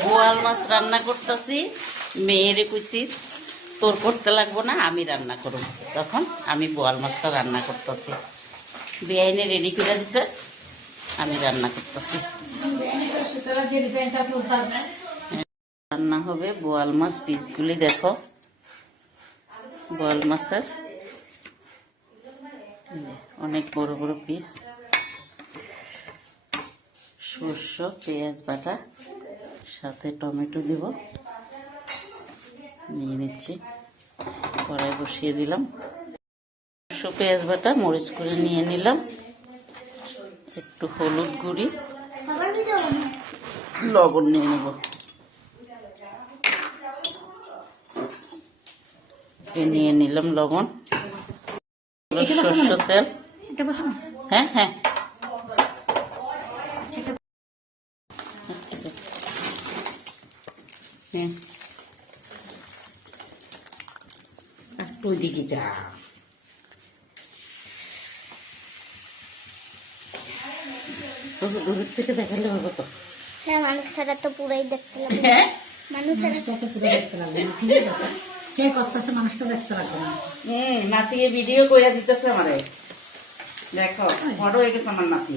বোয়াল মাছ রান্না করতেছি, মেয়েরে কইছি, তোর করতে লাগবো না, আমি রান্না করব। তখন আমি বোয়াল মাছটা রান্না করতেছি। বেআইনে রেডি করে দিছে, আমি রান্না করতেছি। রান্না হবে বোয়াল মাছ পিসগুলি দেখো। বোয়াল মাছের অনেক বড় বড় পিস। সর্ষ, পেঁয়াজ বাটা সাথে টমেটো দিব। নিয়ে নিচ্ছি। কড়াই বসিয়ে দিলাম। সর্ষ পেঁয়াজ বাটা মরিচ করে নিয়ে নিলাম। একটু হলুদ গুঁড়ি। লবণ নিয়ে নেব। নিয়ে নিলাম লবণ। সর্ষ তেল। হ্যাঁ হ্যাঁ। হ্যাঁ। একটু ওইদিকে যা। তোকে দূরের থেকে দেখালে হবে তো। হ্যাঁ মানুষেরা তো পুরাই দেখতে লাগে হ্যাঁ? মানুষেরা মানুষটাকে পুরো দেখতে লাগবে কে করতেছে মানুষটা দেখতে লাগবে না। হুম নাতিকে ভিডিও করে দিতেছে আমারে। দেখো বড় হয়ে গেছে আমার নাতি।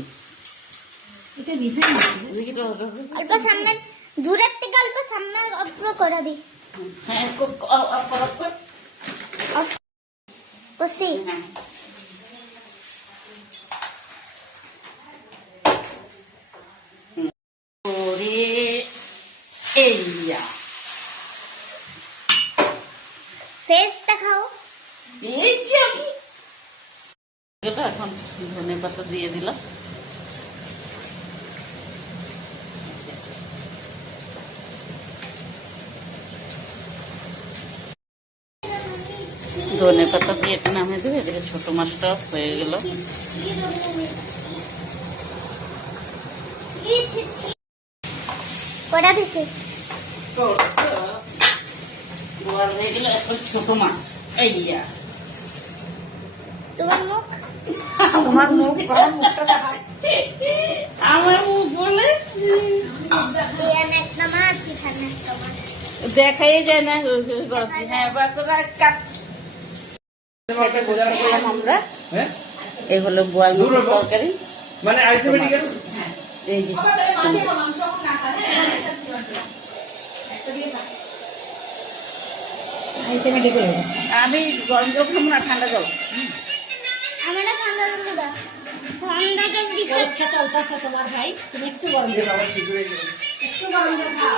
এটা নিজে সামনে দূরের থেকে অল্প সামনে অল্প করে দিই। হ্যাঁ। কষি হ্যাঁ। এইয়া এই যে আমি। এখন ধনে পাতা দিয়ে দিলাম। ধনে পাতা দিয়ে এটা নামিয়ে দেবে এদিকে ছোট মাছটা হয়ে গেল। হয়ে ছোট মাছ। এইয়া তোমার মুখ? তোমার মুখ আমার মুখ বলে? দেখাই যায় না হ্যাঁ কাট খেতে বসে আমরা। হ্যাঁ? এই হলো মাছের তরকারি। মানে এই যে। আমি গরম জল খাব না ঠান্ডা জল? আমার ঠান্ডা জল ঠান্ডা জল দিতে পরীক্ষা চলতেছে তোমার ভাই। তুমি একটু গরম বাবা শীঘ্রই একটু গরম খাও।